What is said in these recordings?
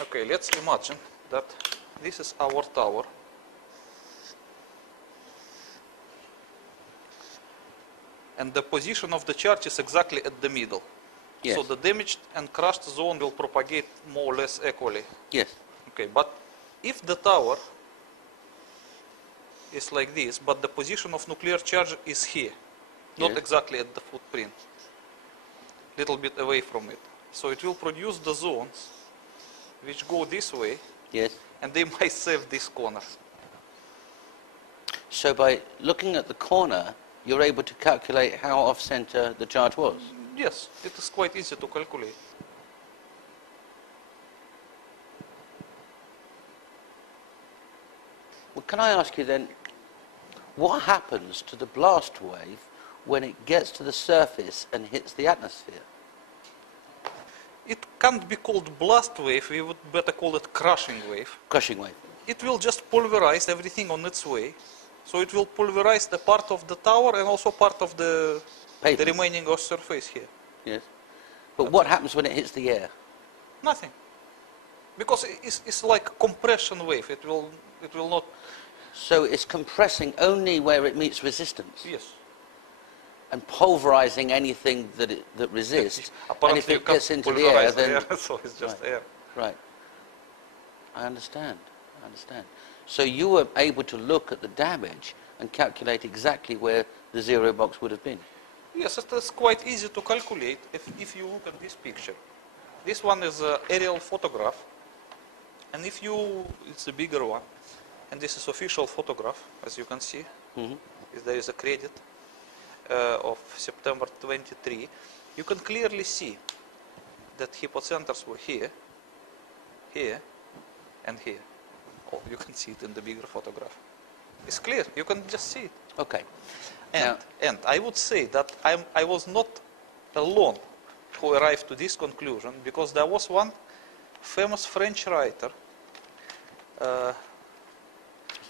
Okay, let's imagine that this is our tower. And the position of the charge is exactly at the middle. Yes. So the damaged and crushed zone will propagate more or less equally. Yes. Okay, but if the tower is like this, but the position of nuclear charge is here, not Yes. exactly at the footprint, little bit away from it. So it will produce the zones which go this way, Yes. and they might save this corner. So by looking at the corner, you're able to calculate how off-center the charge was. Yes, it is quite easy to calculate. Well, can I ask you then, what happens to the blast wave when it gets to the surface and hits the atmosphere? It can't be called blast wave, we would better call it crushing wave. Crushing wave. It will just pulverize everything on its way. So it will pulverize the part of the tower and also part of the Pavement. remaining Earth surface here. Yes. But what happens when it hits the air? Nothing. Because it's like compression wave. It will not. So it's compressing only where it meets resistance Yes. and pulverizing anything that resists. And Apparently if you it can't gets into the pulverize air, then... air, so it's just Right. air. Right. I understand. I understand. So you were able to look at the damage and calculate exactly where the zero box would have been. Yes, it is quite easy to calculate if you look at this picture. This one is an aerial photograph, and it's a bigger one, and this is official photograph, as you can see. There is a credit of September 23. You can clearly see that hypocenters were here, here, and here. Oh, you can see it in the bigger photograph. It's clear, you can just see it. Okay. And I would say that I was not alone who arrived to this conclusion, because there was one famous French writer.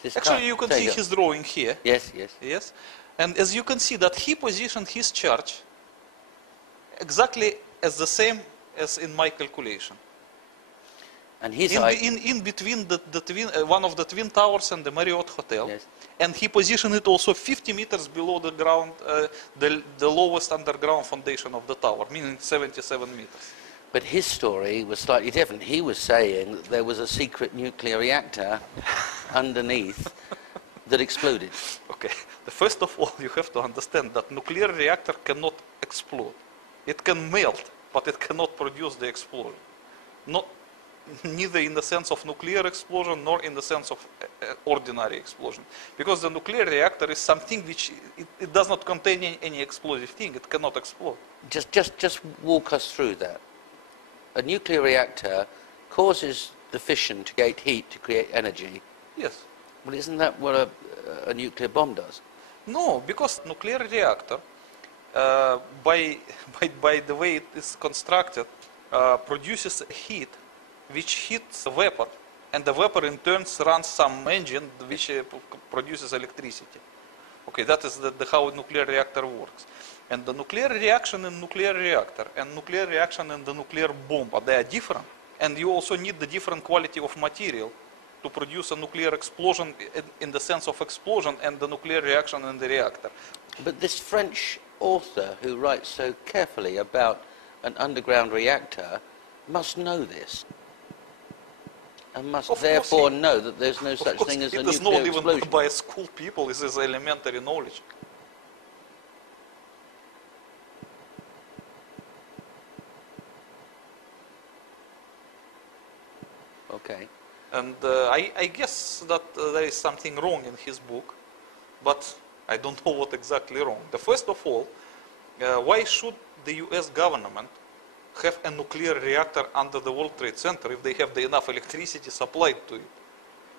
Actually, you can see his drawing here. Yes, yes. Yes. And as you can see that he positioned his charge exactly as the same as in my calculation. And his in between the twin, one of the twin towers and the Marriott Hotel. Yes. And he positioned it also 50 meters below the ground, the lowest underground foundation of the tower, meaning 77 meters. But his story was slightly different. He was saying that there was a secret nuclear reactor underneath that exploded. Okay. First of all, you have to understand that nuclear reactor cannot explode. It can melt, but it cannot produce the explosion. Neither in the sense of nuclear explosion nor in the sense of ordinary explosion. Because the nuclear reactor is something which it does not contain any explosive thing. It cannot explode. Just walk us through that. A nuclear reactor causes the fission to create heat, to create energy. Yes. Well, isn't that what a nuclear bomb does? No, because nuclear reactor, by the way it is constructed, produces heat which heats the vapor, and the vapor in turn runs some engine which produces electricity. Okay, that is how a nuclear reactor works. And the nuclear reaction in nuclear reactor and nuclear reaction in the nuclear bomb, they are different. And you also need the different quality of material to produce a nuclear explosion in the sense of explosion and the nuclear reaction in the reactor. But this French author who writes so carefully about an underground reactor must know this. And must therefore know that there's no such thing as a nuclear explosion. It is known even by school people. This is elementary knowledge. Okay. And I guess that there is something wrong in his book, but I don't know what exactly wrong. First of all, why should the US government have a nuclear reactor under the World Trade Center if they have enough electricity supplied to it?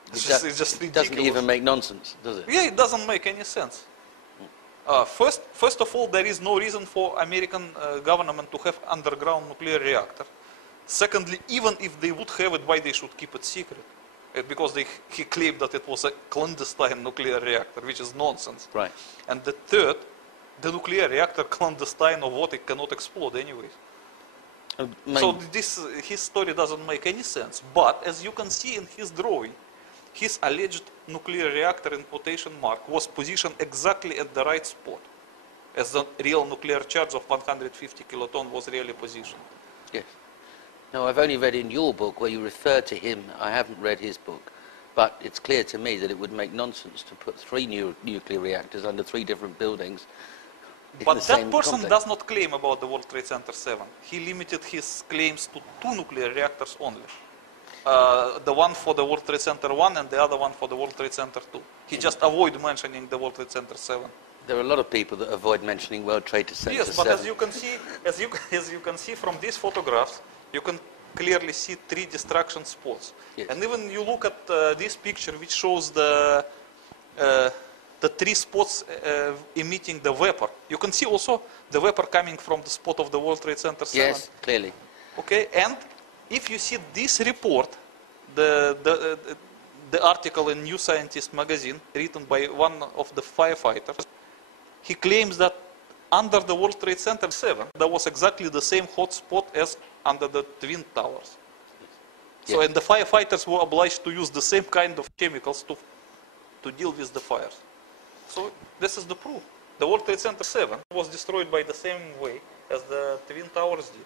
It's just ridiculous. It doesn't even make nonsense, does it? Yeah, it doesn't make any sense. First of all, there is no reason for American government to have underground nuclear reactor. Secondly, even if they would have it, why they should keep it secret? Because he claimed that it was a clandestine nuclear reactor, which is nonsense. Right. And the third, the nuclear reactor, clandestine or what, it cannot explode anyways. So his story doesn't make any sense. But as you can see in his drawing, his alleged nuclear reactor in quotation mark was positioned exactly at the right spot, as the real nuclear charge of 150 kiloton was really positioned. Yes. Now, I've only read in your book where you refer to him. I haven't read his book. But it's clear to me that it would make nonsense to put three nuclear reactors under three different buildings. But that person does not claim about the World Trade Center 7. He limited his claims to 2 nuclear reactors only. The one for the World Trade Center 1 and the other one for the World Trade Center 2. He just avoided mentioning the World Trade Center 7. There are a lot of people that avoid mentioning World Trade Center 7. Yes, but as you can see, as you can see from these photographs, you can clearly see 3 destruction spots. Yes. And even you look at this picture, which shows the 3 spots emitting the vapor. You can see also the vapor coming from the spot of the World Trade Center 7. Yes, clearly. Okay, and if you see this report, the article in New Scientist magazine, written by one of the firefighters, he claims that under the World Trade Center 7, there was exactly the same hot spot as under the Twin Towers. Yes. So, and the firefighters were obliged to use the same kind of chemicals to deal with the fires. So, this is the proof. The World Trade Center 7 was destroyed by the same way as the Twin Towers did.